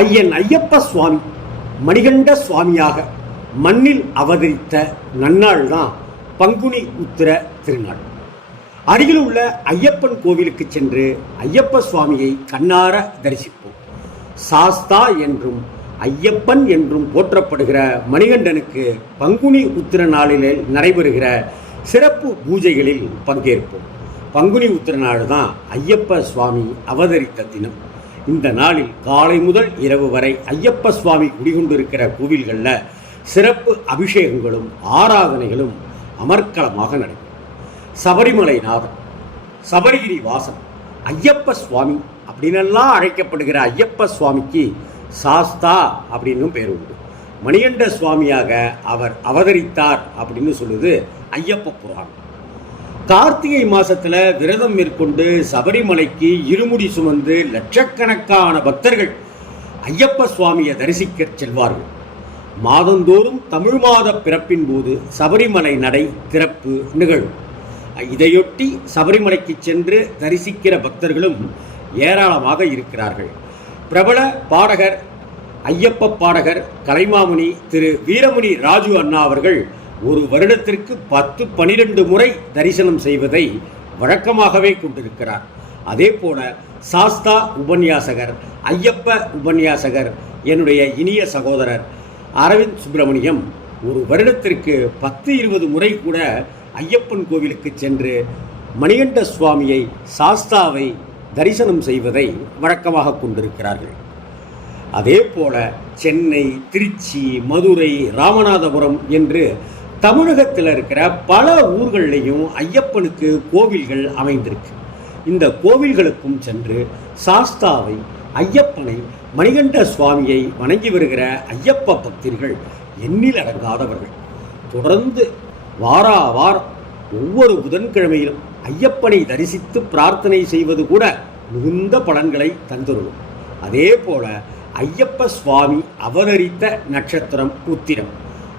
ஐயன் ஐயப்ப சுவாமி மணிகண்ட சுவாமியாக மண்ணில் அவதரித்த நன்னாள் தான் பங்குனி உத்திர திருநாள். அருகில் உள்ள ஐயப்பன் கோவிலுக்கு சென்று ஐயப்ப சுவாமியை கண்ணார தரிசிப்போம். சாஸ்தா என்றும் ஐயப்பன் என்றும் போற்றப்படுகிற மணிகண்டனுக்கு பங்குனி உத்திர நாளில் நடைபெறுகிற சிறப்பு பூஜைகளில் பங்கேற்போம். பங்குனி உத்திர நாள் தான் ஐயப்ப சுவாமி அவதரித்த தினம். இந்த நாளில் காலை முதல் இரவு வரை ஐயப்ப சுவாமி குடிகொண்டிருக்கிற கோவில்களில் சிறப்பு அபிஷேகங்களும் ஆராதனைகளும் அமர்க்களமாக நடைபெறும். சபரிமலை நாதன் சபரிகிரி வாசன் ஐயப்ப சுவாமி அப்படின்னெல்லாம் அழைக்கப்படுகிற ஐயப்ப சுவாமிக்கு சாஸ்தா அப்படின்னும் பேர் உண்டு. மணிகண்ட சுவாமியாக அவர் அவதரித்தார் அப்படின்னு சொல்லுது ஐயப்ப புராணம். கார்த்திகை மாசத்துல விரதம் மேற்கொண்டு சபரிமலைக்கு இருமுடி சுமந்து லட்சக்கணக்கான பக்தர்கள் ஐயப்ப சுவாமியை தரிசிக்க செல்வார்கள். மாதந்தோறும் தமிழ் மாத பிறப்பின் போது சபரிமலை நடை திறப்பு நிகழும். இதையொட்டி சபரிமலைக்கு சென்று தரிசிக்கிற பக்தர்களும் ஏராளமாக இருக்கிறார்கள். பிரபல பாடகர் ஐயப்ப பாடகர் கலைமாமணி திரு வீரமணி ராஜு அண்ணா அவர்கள் ஒரு வருடத்திற்கு பத்து பனிரெண்டு முறை தரிசனம் செய்வதை வழக்கமாகவே கொண்டிருக்கிறார். அதே போல சாஸ்தா உபன்யாசகர் ஐயப்ப உபன்யாசகர் என்னுடைய இனிய சகோதரர் அரவிந்த் சுப்பிரமணியம் ஒரு வருடத்திற்கு பத்து இருபது முறை கூட ஐயப்பன் கோவிலுக்கு சென்று மணிகண்ட சுவாமியை சாஸ்தாவை தரிசனம் செய்வதை வழக்கமாக கொண்டிருக்கிறார்கள். அதே போல சென்னை திருச்சி மதுரை ராமநாதபுரம் என்று தமிழகத்தில் இருக்கிற பல ஊர்கள்லையும் ஐயப்பனுக்கு கோவில்கள் அமைந்திருக்கு. இந்த கோவில்களுக்கும் சென்று சாஸ்தாவை ஐயப்பனை மணிகண்ட சுவாமியை வணங்கி வருகிற ஐயப்ப பக்தர்கள் எண்ணில் அடங்காதவர்கள் தொடர்ந்து வாரா வாரம் ஒவ்வொரு புதன்கிழமையிலும் ஐயப்பனை தரிசித்து பிரார்த்தனை செய்வது கூட மிகுந்த பலன்களை தந்துள்ளோம் அதே போல ஐயப்ப சுவாமி அவதரித்த நட்சத்திரம் உத்திரம்.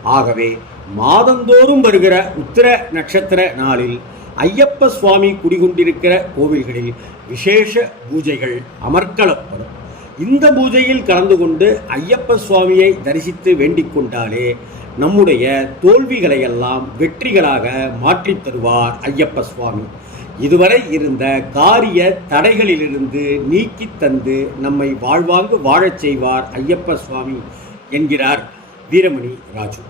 ஆகவே மாதந்தோறும் வருகிற உத்திர நட்சத்திர நாளில் ஐயப்ப சுவாமி குடிகொண்டிருக்கிற கோவில்களில் விசேஷ பூஜைகள் அமர்க்களப்படும். இந்த பூஜையில் கலந்து கொண்டு ஐயப்ப சுவாமியை தரிசித்து வேண்டிக் கொண்டாலே நம்முடைய தோல்விகளையெல்லாம் வெற்றிகளாக மாற்றித் தருவார் ஐயப்ப சுவாமி. இதுவரை இருந்த காரிய தடைகளிலிருந்து நீக்கி தந்து நம்மை வாழ்வாங்கு வாழச் செய்வார் ஐயப்ப சுவாமி என்கிறார் வீரமணி ராஜு.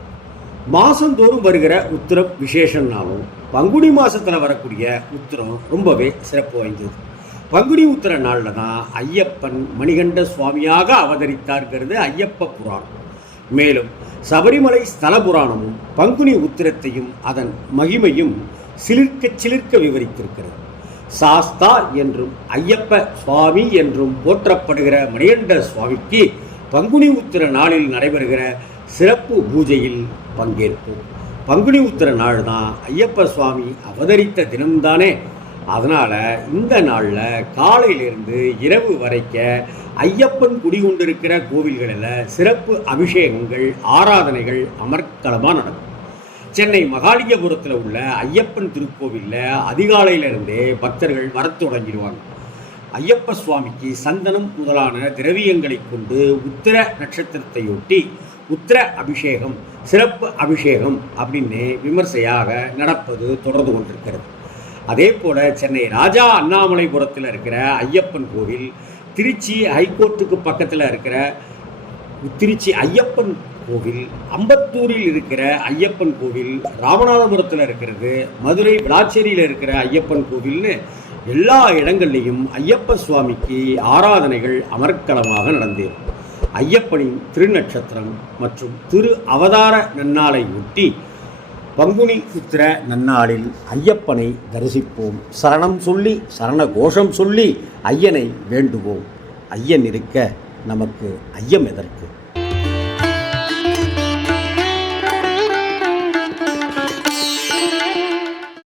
மாதந்தோறும் வருகிற உத்திரம் விசேஷம்னாலும் பங்குனி மாதத்தில் வரக்கூடிய உத்திரம் ரொம்பவே சிறப்பு வாய்ந்தது. பங்குனி உத்திர நாளில் தான் ஐயப்பன் மணிகண்ட சுவாமியாக அவதரித்தார்கிறது ஐயப்ப புராணம். மேலும் சபரிமலை ஸ்தல புராணமும் பங்குனி உத்திரத்தையும் அதன் மகிமையும் சிலிர்க்க சிலிர்க்க விவரித்திருக்கிறது. சாஸ்தா என்றும் ஐயப்ப சுவாமி என்றும் போற்றப்படுகிற மணிகண்ட சுவாமிக்கு பங்குனி உத்திர நாளில் நடைபெறுகிற சிறப்பு பூஜையில் பங்கேற்போம். பங்குனி உத்திர நாள் தான் ஐயப்ப சுவாமி அவதரித்த தினம்தானே. அதனால் இந்த நாளில் காலையிலிருந்து இரவு வரைக்க ஐயப்பன் குடிகொண்டிருக்கிற கோவில்களில் சிறப்பு அபிஷேகங்கள் ஆராதனைகள் அமர்க்களமாக நடக்கும். சென்னை மகாலிங்கபுரத்தில் உள்ள ஐயப்பன் திருக்கோவிலில் அதிகாலையிலிருந்தே பக்தர்கள் வரத் தொடங்கிடுவாங்க. ஐயப்ப சுவாமிக்கு சந்தனம் முதலான திரவியங்களை கொண்டு உத்திர நட்சத்திரத்தையொட்டி உத்திர அபிஷேகம் சிறப்பு அபிஷேகம் அப்படின்னு விமர்சையாக நடப்பது தொடர்ந்து கொண்டிருக்கிறது. அதே போல சென்னை ராஜா அண்ணாமலைபுரத்தில் இருக்கிற ஐயப்பன் கோவில் திருச்சி ஹைகோர்ட்டுக்கு பக்கத்தில் இருக்கிற திருச்சி ஐயப்பன் கோவில் அம்பத்தூரில் இருக்கிற ஐயப்பன் கோவில் ராமநாதபுரத்தில் இருக்கிறது மதுரை விளாச்சேரியில் இருக்கிற ஐயப்பன் கோவில்னு எல்லா இடங்கள்லையும் ஐயப்ப சுவாமிக்கு ஆராதனைகள் அமர்க்களமாக நடந்திருக்கும் ஐயப்பனின் திருநட்சத்திரம் மற்றும் திரு அவதார நன்னாளை ஒட்டி பங்குனி சித்திர நன்னாளில் ஐயப்பனை தரிசிப்போம். சரணம் சொல்லி சரண கோஷம் சொல்லி ஐயனை வேண்டுவோம். ஐயன் இருக்க நமக்கு ஐயம் எதற்கு?